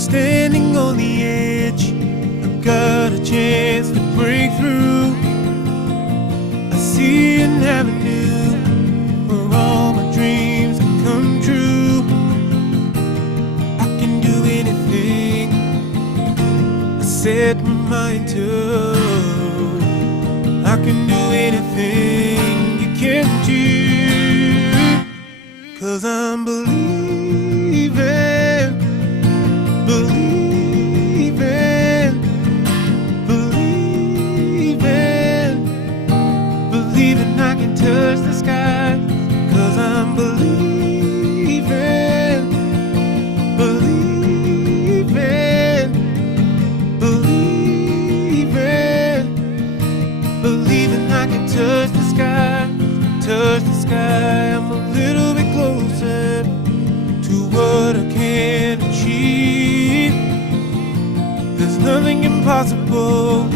standing on the edge. I've got a chance to break through. I see an avenue where all my dreams can come true. I can do anything I set my mind to. I can do anything you can too. 'Cause I'm believing, believing, believing, believing I can touch the sky. 'Cause I'm believing, believing, believing, believing I can touch the sky, touch the sky. I'm a little bit closer to what I can achieve. There's nothing impossible